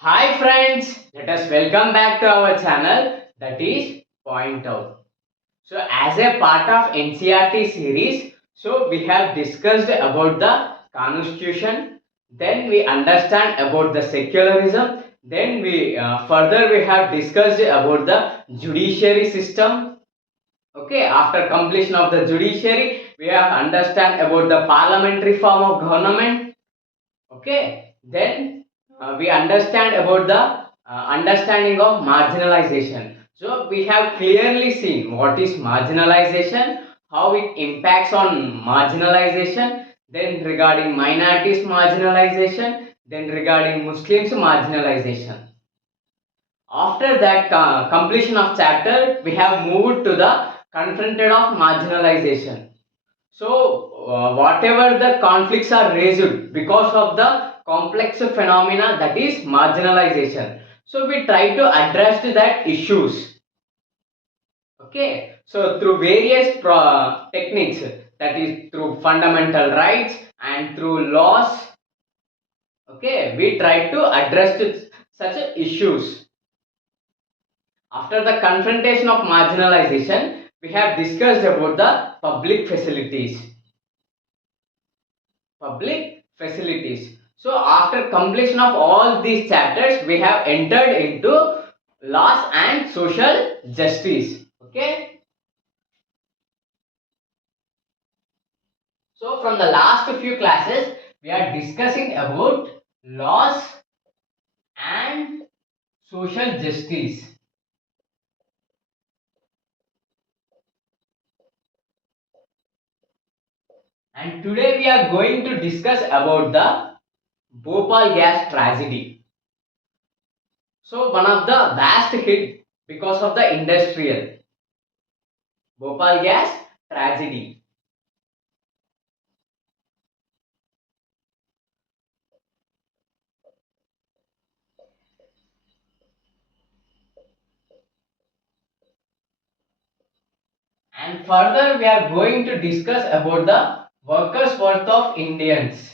Hi friends, let us welcome back to our channel that is Point Out. So as a part of NCRT series, so we have discussed about the constitution, then we understand about the secularism, then we further we have discussed about the judiciary system. Okay, after completion of the judiciary, we have understand about the parliamentary form of government. Okay, then we understand about the understanding of marginalization. So we have clearly seen what is marginalization, how it impacts on marginalization, then regarding minorities marginalization, then regarding Muslims marginalization. After that completion of chapter, we have moved to the confronted of marginalization. So, whatever the conflicts are raised because of the complex phenomena that is marginalization. So, we try to address that issues. Okay. So, through various techniques, that is through fundamental rights and through laws. Okay, we try to address such issues. After the confrontation of marginalization, we have discussed about the public facilities. Public facilities. So after completion of all these chapters, we have entered into laws and social justice. Okay. So from the last few classes, we are discussing about laws and social justice. And today we are going to discuss about the Bhopal gas tragedy. So one of the vast hit because of the industrial Bhopal gas tragedy. And further we are going to discuss about the workers worth of Indians.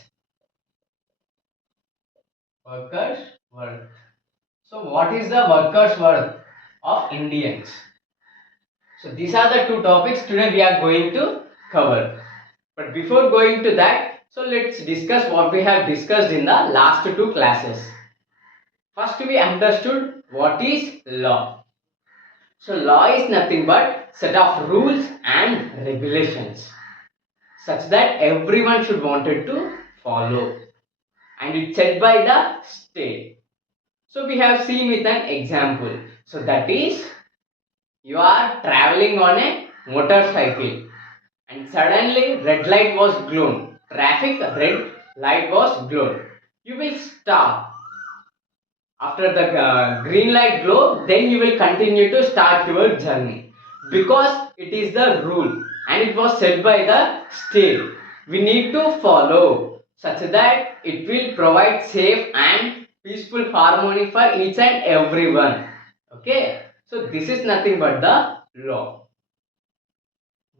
Workers worth. So what is the workers worth of Indians? So these are the two topics today we are going to cover. But before going to that, so let's discuss what we have discussed in the last two classes. First we understood what is law. So law is nothing but set of rules and regulations such that everyone should wanted to follow, and it's set by the state. So we have seen with an example. So that is, you are traveling on a motorcycle and suddenly red light was glowed. Traffic red light was glowed. You will stop. After the green light glow, then you will continue to start your journey because it is the rule and it was set by the state. We need to follow such that it will provide safe and peaceful harmony for each and everyone. Okay, so this is nothing but the law.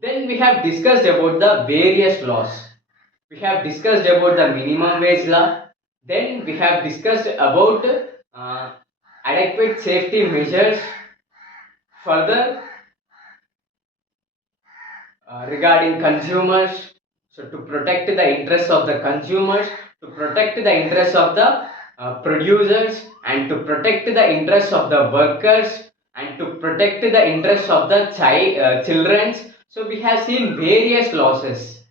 Then we have discussed about the various laws. We have discussed about the minimum wage law. Then we have discussed about adequate safety measures. Further, regarding consumers, so to protect the interests of the consumers, to protect the interests of the producers, and to protect the interests of the workers, and to protect the interests of the children. So we have seen various losses.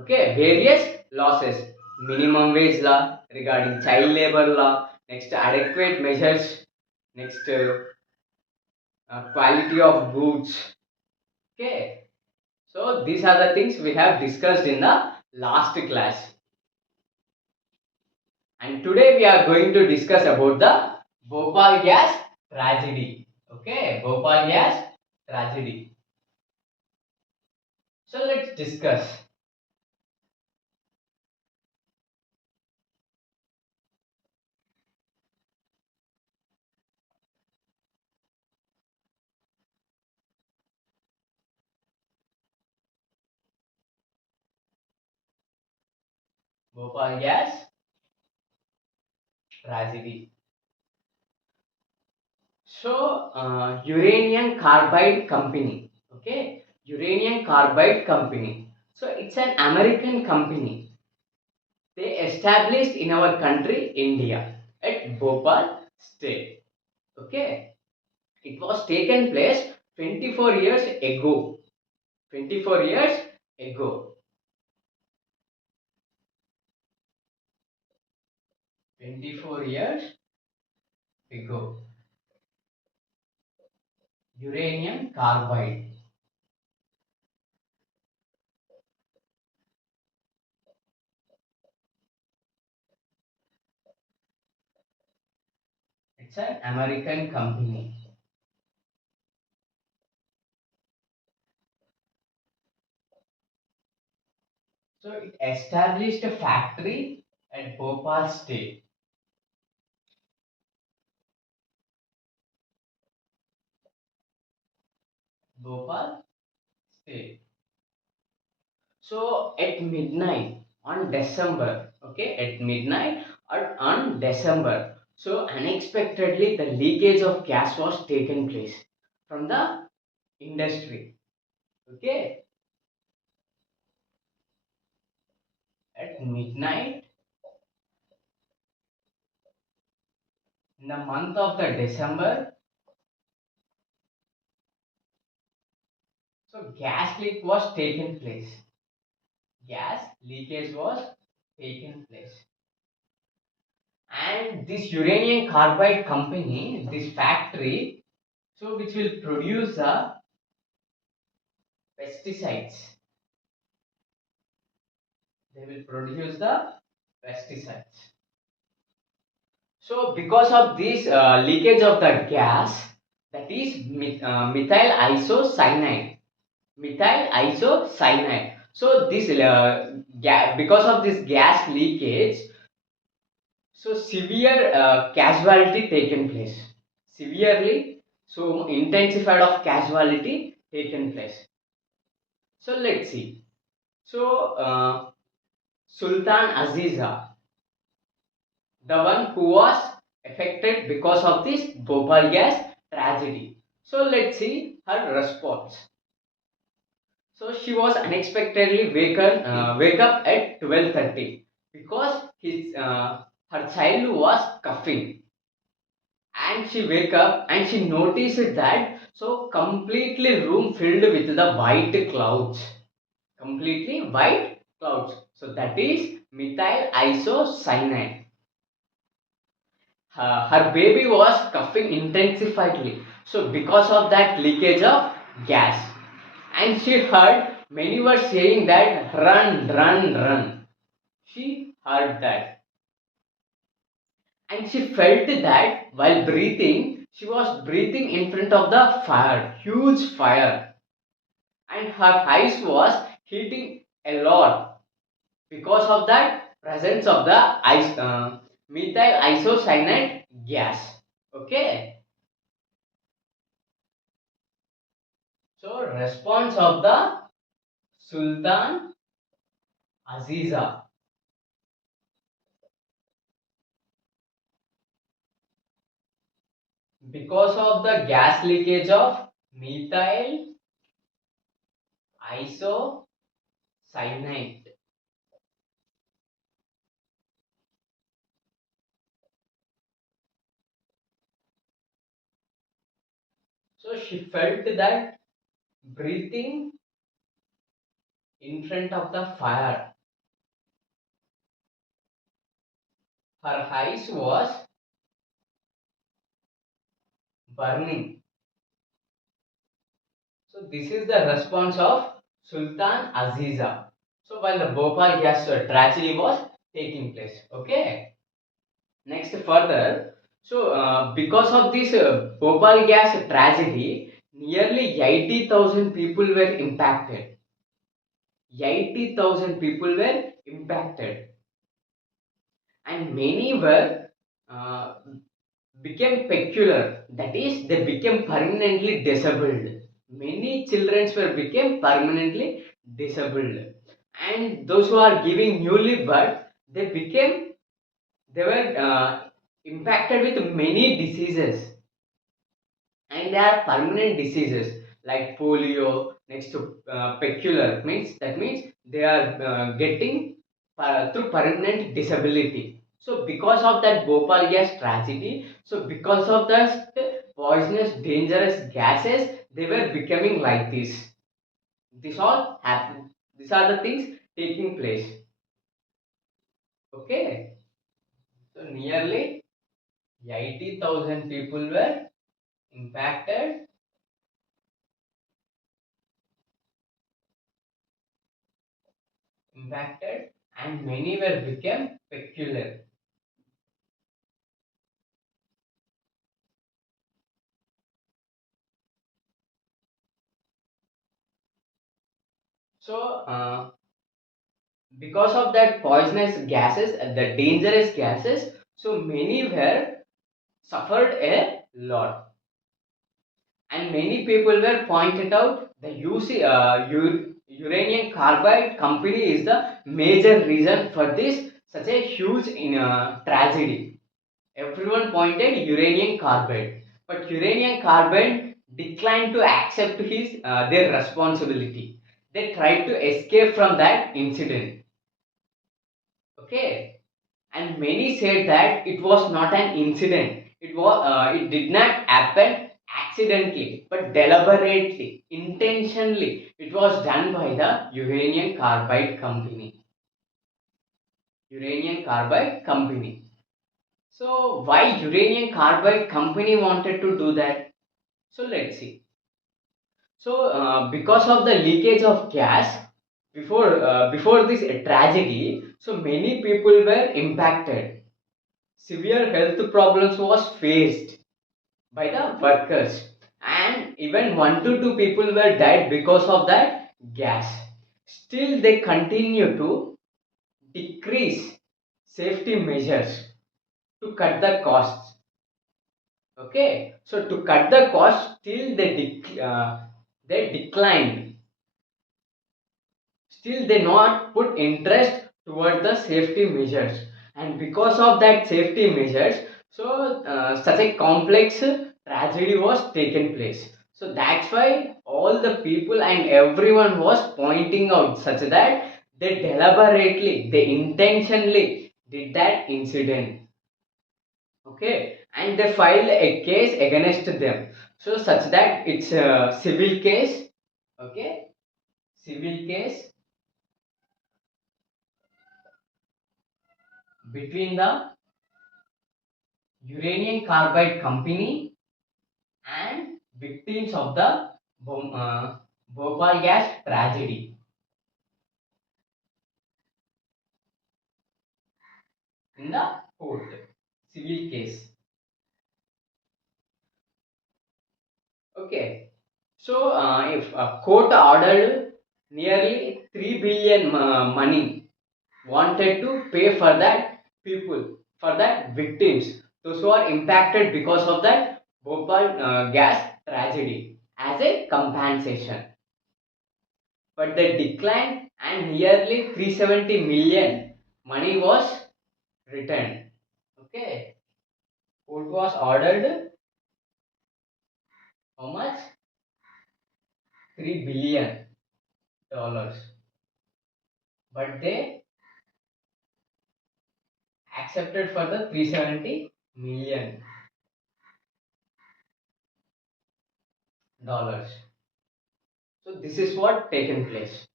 Okay, various losses. Minimum wage law, regarding child labor law, next adequate measures, next quality of goods. Okay, so these are the things we have discussed in the last class. And today we are going to discuss about the Bhopal gas tragedy. Okay, Bhopal gas tragedy. So let's discuss. Bhopal gas tragedy. So, uranium carbide company. Okay, uranium carbide company. So, it's an American company. They established in our country, India, at Bhopal state. Okay, it was taken place 24 years ago. 24 years ago. 24 years ago. Uranium carbide. It's an American company. So it established a factory at Bhopal state. Bhopal state. So at midnight on December, okay, at midnight or on December, so unexpectedly the leakage of gas was taken place from the industry. Okay, at midnight in the month of the December, so gas leak was taken place. Gas leakage was taken place. And this uranium carbide company, this factory, so which will produce the pesticides. They will produce the pesticides. So because of this leakage of the gas, that is methyl isocyanide. Methyl isocyanide. So this because of this gas leakage, so severe casualty taken place. Severely, so intensified of casualty taken place. So let's see. So Sultan Aziza, the one who was affected because of this Bhopal gas tragedy. So let's see her response. So she was unexpectedly wake up at 12:30 because her child was coughing, and she wake up and she noticed that so completely room filled with the white clouds, completely white clouds. So that is methyl isocyanide. Her baby was coughing intensifiedly. So because of that leakage of gas, and she heard many were saying that run, run, run. She heard that, and she felt that while breathing, she was breathing in front of the fire, huge fire, and her eyes was heating a lot because of that presence of the methyl isocyanide gas. Okay, so response of the Sultan Aziza. Because of the gas leakage of methyl isocyanate. So she felt that breathing in front of the fire, her eyes was burning. So this is the response of Sultan Aziza. So while the Bhopal gas tragedy was taking place. Okay. Next further. So because of this Bhopal gas tragedy, nearly 80,000 people were impacted. 80,000 people were impacted, and many were uh, became peculiar. That is, they became permanently disabled. Many children were became permanently disabled, and those who are giving newly birth, they were impacted with many diseases, and they are permanent diseases like polio. Next to peculiar means that means they are getting through permanent disability. So because of that Bhopal gas tragedy, so because of that poisonous dangerous gases, they were becoming like this. This all happened. These are the things taking place. Okay, so nearly 80,000 people were impacted, impacted, and many were became peculiar. So, because of that poisonous gases, the dangerous gases, so many were suffered a lot, and many people were pointed out the uranium carbide company is the major reason for this such a huge tragedy. Everyone pointed uranium carbide, but uranium carbide declined to accept their responsibility. They tried to escape from that incident. Okay, and many said that it was not an incident. It did not happen accidentally, but deliberately, intentionally. It was done by the uranium carbide company. Uranium carbide company. So why uranium carbide company wanted to do that? So let's see. So because of the leakage of gas before this tragedy, so many people were impacted. Severe health problems was faced by the workers, and even 1 to 2 people were died because of that gas. Still, they continue to decrease safety measures to cut the costs. Okay, so to cut the cost, still they declined. Still, they not put interest toward the safety measures, and because of that safety measures, so such a complex tragedy was taken place. So that's why all the people and everyone was pointing out such that they deliberately, they intentionally did that incident. Okay, and they filed a case against them, so such that it's a civil case. Okay, civil case between the uranium carbide company and victims of the Bhopal gas tragedy in the court, civil case. Okay, so if a court ordered nearly 3 billion money wanted to pay for that people, for that victims, those who are impacted because of that Bhopal gas tragedy as a compensation, but they declined and nearly 370 million money was returned. Okay, court was ordered how much? 3 billion dollars, but they accepted for the 370 million dollars. So this is what taken place.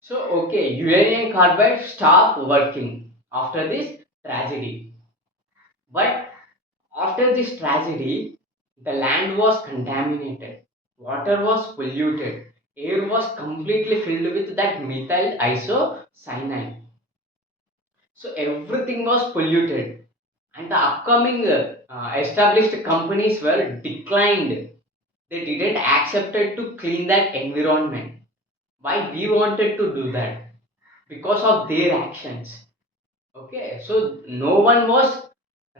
So okay, uranium carbide stopped working after this tragedy, but after this tragedy, the land was contaminated, water was polluted, air was completely filled with that methyl isocyanide. So everything was polluted, and the upcoming established companies were declined. They didn't accept it to clean that environment. Why we wanted to do that? Because of their actions. Okay, so no one was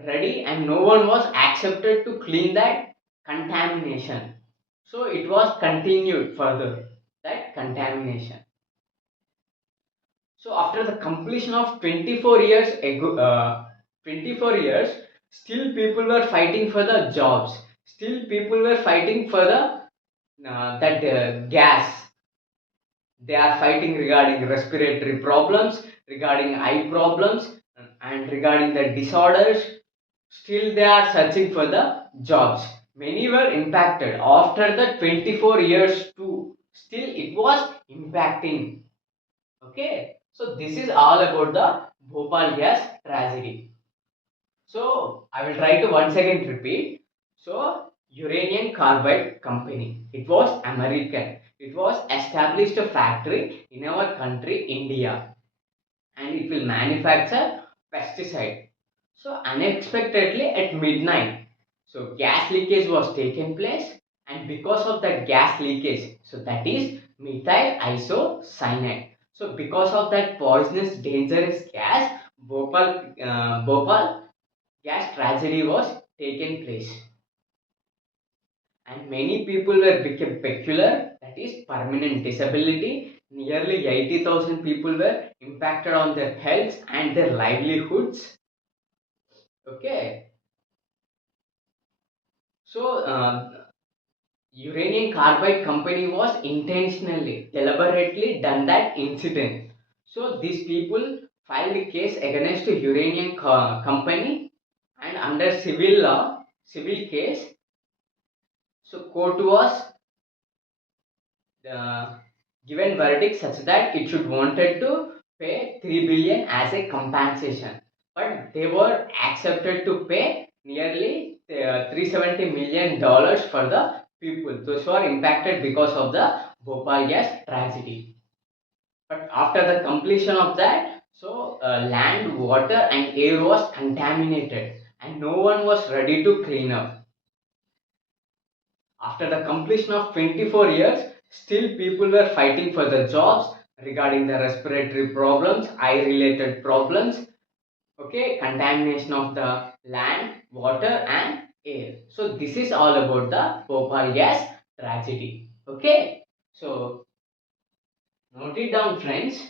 ready and no one was accepted to clean that contamination. So it was continued further, that contamination. So after the completion of 24 years ago, 24 years, Still people were fighting for the jobs. Still people were fighting for the that gas. They are fighting regarding respiratory problems, regarding eye problems, and regarding the disorders. Still they are searching for the jobs. Many were impacted after the 24 years too. Still it was impacting. Okay, so this is all about the Bhopal gas tragedy. So I will try to once again repeat. So uranium carbide company. It was American. It was established a factory in our country India, and it will manufacture pesticide. So unexpectedly at midnight, so gas leakage was taken place, and because of that gas leakage, so that is methyl isocyanate. So because of that poisonous dangerous gas, Bhopal gas tragedy was taken place, and many people were became peculiar, that is permanent disability. Nearly 80,000 people were impacted on their health and their livelihoods. Okay, so uranium carbide company was intentionally, deliberately done that incident. So these people filed a case against a uranium company, and under civil law, civil case, so court was uh, given verdict such that it should wanted to pay 3 billion as a compensation, but they were accepted to pay nearly 370 million dollars for the people those who are impacted because of the Bhopal gas tragedy. But after the completion of that, so land, water and air was contaminated, and no one was ready to clean up. After the completion of 24 years, still people were fighting for the jobs regarding the respiratory problems, eye related problems, okay, contamination of the land, water, and air. So, this is all about the Bhopal gas tragedy. Okay, so note it down, friends,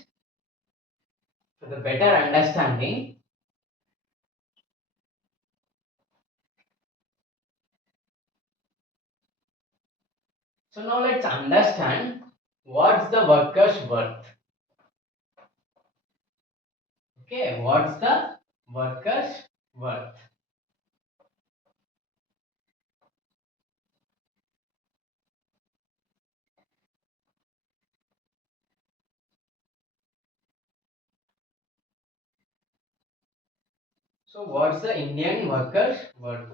for the better understanding. So, now let's understand what's the worker's worth. Okay, what's the worker's worth? So what's the Indian workers worth?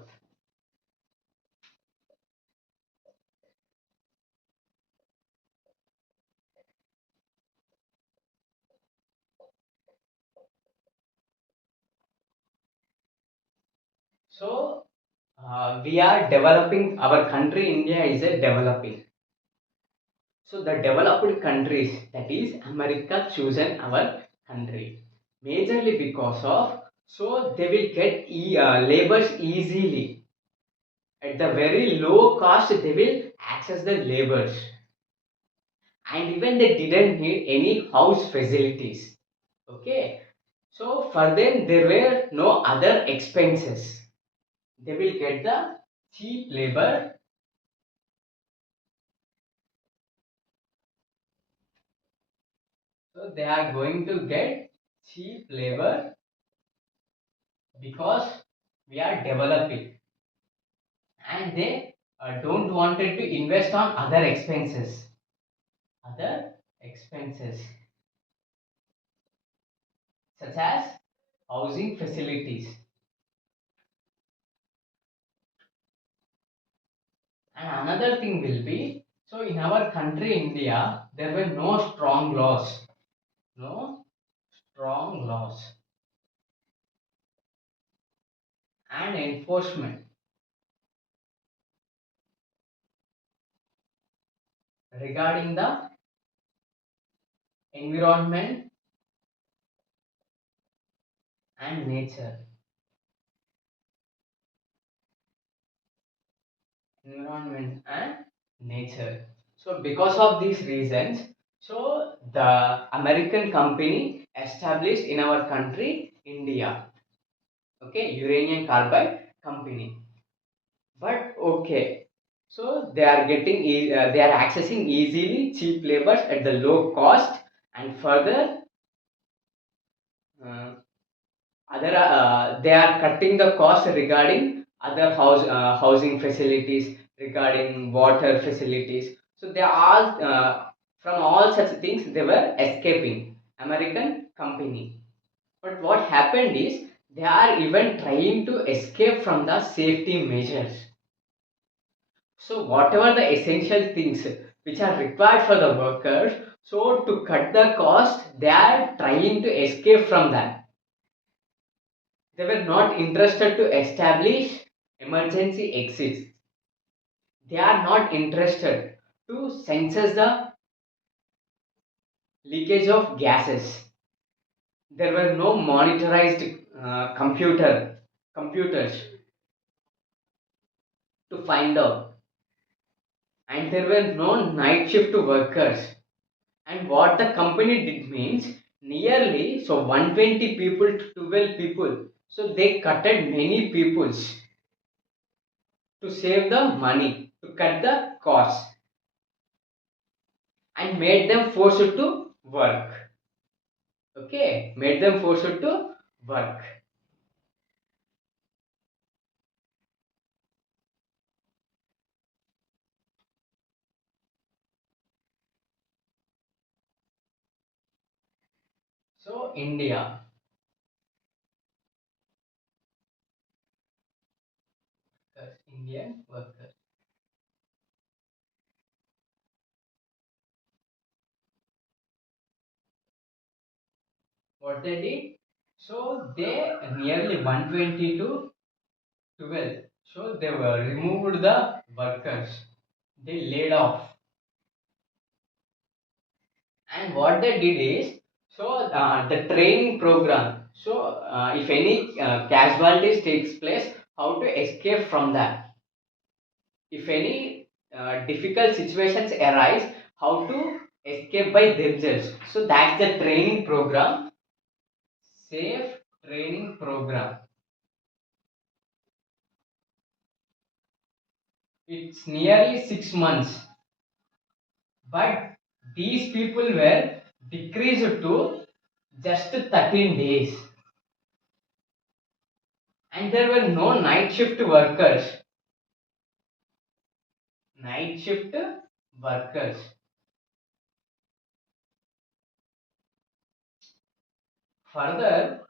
So we are developing, our country India is a developing. So the developed countries, that is America chosen our country majorly because of, so they will get labors easily at the very low cost. They will access the labors, and even they didn't need any house facilities. Okay, so for them there were no other expenses. They will get the cheap labor. So they are going to get cheap labor because we are developing, and they don't wanted to invest on other expenses such as housing facilities. And another thing will be, so in our country India there were no strong laws and enforcement regarding the environment and nature. Environment and nature. So because of these reasons, so the American company established in our country India. Okay, uranium carbide company. But okay, so they are getting they are accessing easily cheap labors at the low cost, and further uh, other they are cutting the cost regarding other housing facilities, regarding water facilities. So they are all from all such things they were escaping American company. But what happened is they are even trying to escape from the safety measures. So whatever the essential things which are required for the workers, so to cut the cost, they are trying to escape from that. They were not interested to establish emergency exits. They are not interested to censor the leakage of gases. There were no monitorized computers to find out, and there were no night shift workers. And what the company did means nearly so 120 people to 12 people. So they cutted many peoples to save the money, to cut the costs, and made them forced to work. Okay, made them forced to work. So India, Indian workers, what they did? So they nearly 120 to 12. So they were removed the workers. They laid off. And what they did is, so the training program. So if any casualties takes place, how to escape from that. If any difficult situations arise, how to escape by themselves. So that's the training program, safe training program. It's nearly 6 months, but these people were decreased to just 13 days, and there were no night shift workers. Night shift workers. Further,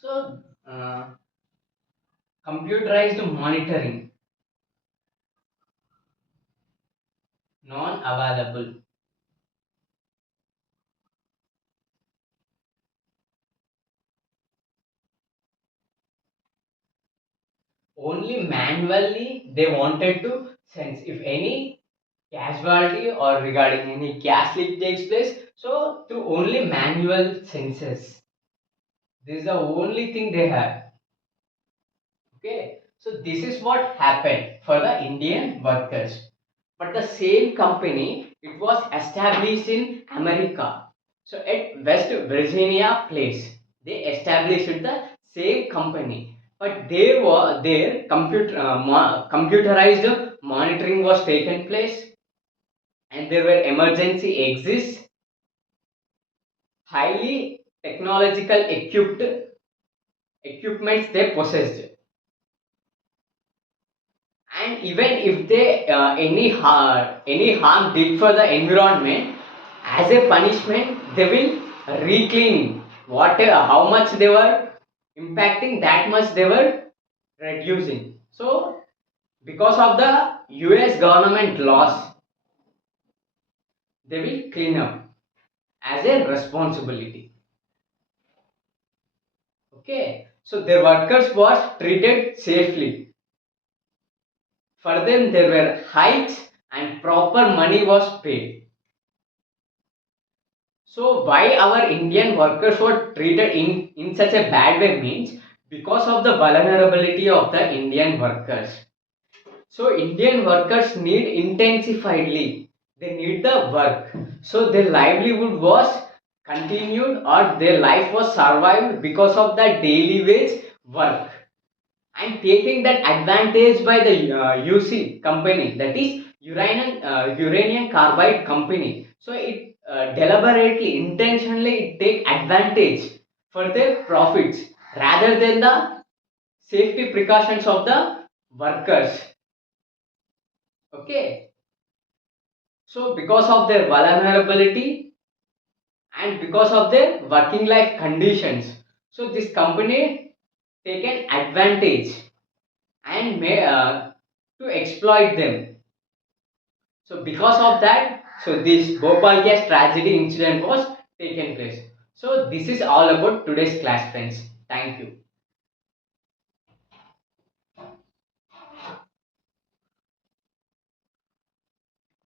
so computerized monitoring non-available. Only manually they wanted to sense if any casualty or regarding any gas leak takes place. So through only manual senses. This is the only thing they had. Okay, so this is what happened for the Indian workers. But the same company, it was established in America. So at West Virginia place, they established the same company. But there were their computerized monitoring was taken place, and there were emergency exits, highly technological equipments they possessed. And even if they any harm did for the environment, as a punishment they will reclaim what how much they were impacting, that much they were reducing. So because of the US government laws, they will clean up as a responsibility. Okay, so their workers was treated safely. For them there were hikes and proper money was paid. So why our Indian workers were treated in such a bad way means because of the vulnerability of the Indian workers. So Indian workers need intensifiedly. They need the work. So their livelihood was continued or their life was survived because of the daily wage work, and taking that advantage by the UC company, that is uranium carbide company. So it deliberately, intentionally it take advantage for their profits rather than the safety precautions of the workers. Okay, so because of their vulnerability and because of their working life conditions, so this company taken advantage and may to exploit them. So because of that, so this Bhopal gas tragedy incident was taken place. So this is all about today's class, friends. Thank you.